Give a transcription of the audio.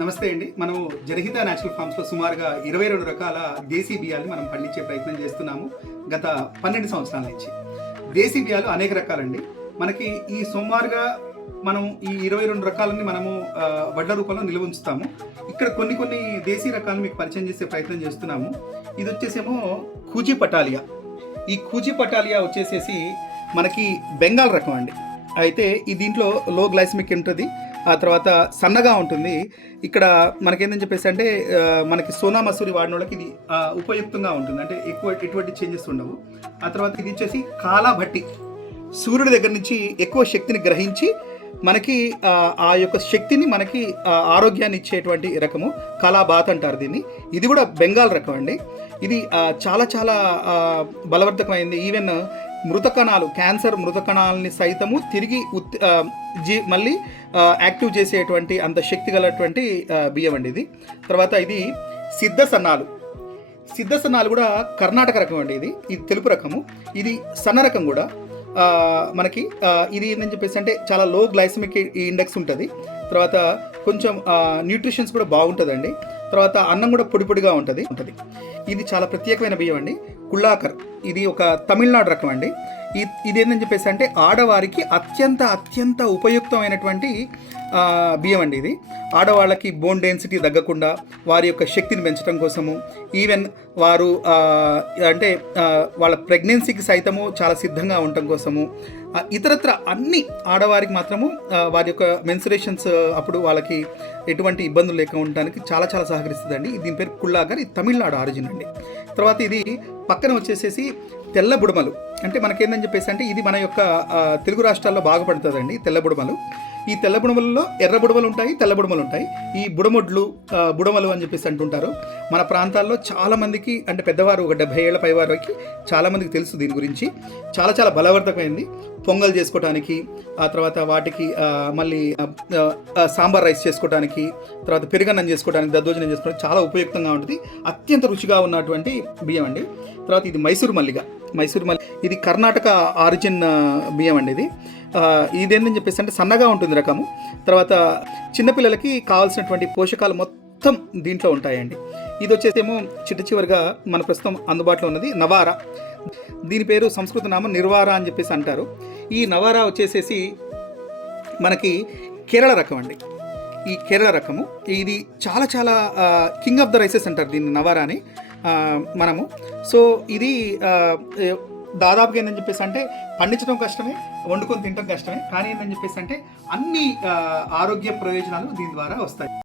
నమస్తే అండి. మనము జనహిత నేచురల్ ఫార్మ్స్లో సుమారుగా 22 రకాల దేశీ బియ్యాన్ని మనం పండించే ప్రయత్నం చేస్తున్నాము గత 12 సంవత్సరాల నుంచి. దేశీ బియ్యాలు అనేక రకాలండి. మనకి ఈ సుమారుగా మనం ఈ 22 రకాలని మనము వడ్ల రూపంలో నిల్వ ఉంచుతాము. ఇక్కడ కొన్ని దేశీ రకాలను మీకు పరిచయం చేసే ప్రయత్నం చేస్తున్నాము. ఇది వచ్చేసేమో ఖూజీ పటాలియా. ఈ ఖూజీ పటాలియా వచ్చేసేసి మనకి బెంగాల్ రకం అండి. అయితే ఈ దీంట్లో లో గ్లైసమిక్ ఉంటుంది, ఆ తర్వాత సన్నగా ఉంటుంది. ఇక్కడ మనకేందని చెప్పేసి అంటే మనకి సోనా మసూరి వాడిన వాళ్ళకి ఇది ఉపయుక్తంగా ఉంటుంది, అంటే ఎటువంటి చేంజెస్ ఉండవు. ఆ తర్వాత ఇది వచ్చేసి కాలా భట్టి, సూర్యుడి దగ్గర నుంచి ఎక్కువ శక్తిని గ్రహించి మనకి ఆ యొక్క శక్తిని మనకి ఆరోగ్యాన్ని ఇచ్చేటువంటి రకము కలాబాత్ అంటారు దీన్ని. ఇది కూడా బెంగాల్ రకం అండి. ఇది చాలా చాలా బలవర్ధకమైంది. ఈవెన్ మృత కణాలు, క్యాన్సర్ మృత కణాలని సైతము తిరిగి మళ్ళీ యాక్టివ్ చేసేటువంటి అంత శక్తి గలటువంటి బియ్యం అండి ఇది. తర్వాత ఇది సిద్ధ సన్నాలు. సిద్ధ సన్నాలు కూడా కర్ణాటక రకం అండి. ఇది తెలుపు రకము. ఇది సన్న రకం కూడా మనకి ఇది ఏంటని చెప్పేసి అంటే చాలా లో గ్లైసమిక్ ఇండెక్స్ ఉంటుంది. తర్వాత కొంచెం న్యూట్రిషన్స్ కూడా బాగుంటుందండి. తర్వాత అన్నం కూడా పొడి పొడిగా ఉంటుంది. ఇది చాలా ప్రత్యేకమైన బియ్యం అండి. కుళ్ళాకర్, ఇది ఒక తమిళనాడు రకం అండి. ఇది ఏంటని చెప్పేసి అంటే ఆడవారికి అత్యంత ఉపయుక్తమైనటువంటి బియ్యం అండి. ఇది ఆడవాళ్ళకి బోన్ డెన్సిటీ తగ్గకుండా వారి యొక్క శక్తిని పెంచడం కోసము, ఈవెన్ వారు అంటే వాళ్ళ ప్రెగ్నెన్సీకి సైతము చాలా సిద్ధంగా ఉండటం కోసము, ఇతరత్ర అన్ని ఆడవారికి మాత్రము వారి యొక్క మెన్సురేషన్స్ అప్పుడు వాళ్ళకి ఎటువంటి ఇబ్బందులు లేక ఉండడానికి చాలా చాలా సహకరిస్తుందండి. దీని పేరు కుళ్ళాకర్. ఇది తమిళనాడు ఆరిజిన్ అండి. తర్వాత ఇది పక్కన వచ్చేసేసి తెల్ల బుడమలు. అంటే మనకేందని చెప్పేసి అంటే ఇది మన యొక్క తెలుగు రాష్ట్రాల్లో బాగా పడుతుందండి తెల్ల బుడమలు. ఈ తెల్ల బుడమలలో ఎర్ర బుడమలు ఉంటాయి, తెల్ల బుడమలు ఉంటాయి. ఈ బుడమలు అని చెప్పేసి అంటుంటారు. మన ప్రాంతాల్లో చాలామందికి, అంటే పెద్దవారు ఒక 70 ఏళ్ల పైవారికి చాలామందికి తెలుసు దీని గురించి. చాలా చాలా బలవర్ధకమైంది. పొంగల్ చేసుకోవడానికి, ఆ తర్వాత వాటికి మళ్ళీ సాంబార్ రైస్ చేసుకోవడానికి, తర్వాత పెరుగన్నం చేసుకోవడానికి, దద్దోజనం చేసుకోవడానికి చాలా ఉపయుక్తంగా ఉంటుంది. అత్యంత రుచిగా ఉన్నటువంటి బియ్యం అండి. తర్వాత ఇది మైసూర్ మల్లిగ. ఇది కర్ణాటక ఆరిజిన్ బియ్యం అండి. ఇదేంటని చెప్పేసి అంటే సన్నగా ఉంటుంది రకము. తర్వాత చిన్నపిల్లలకి కావాల్సినటువంటి పోషకాలు మొత్తం దీంట్లో ఉంటాయండి. ఇది వచ్చేసేమో చివరిగా మన ప్రస్తుతం అందుబాటులో ఉన్నది నవారా. దీని పేరు సంస్కృత నామం నిర్వారా అని చెప్పేసి అంటారు. ఈ నవారా వచ్చేసేసి మనకి కేరళ రకం అండి. ఈ కేరళ రకము ఇది చాలా చాలా కింగ్ ఆఫ్ ద రైసెస్ అంటారు దీన్ని, నవారాని మనము. సో ఇది దాదాపుగా ఏంటని చెప్పేసి అంటే పండించడం కష్టమే, వండుకొని తినడం కష్టమే, కానీ ఏంటని చెప్పేసి అంటే అన్ని ఆరోగ్య ప్రయోజనాలు దీని ద్వారా వస్తాయి.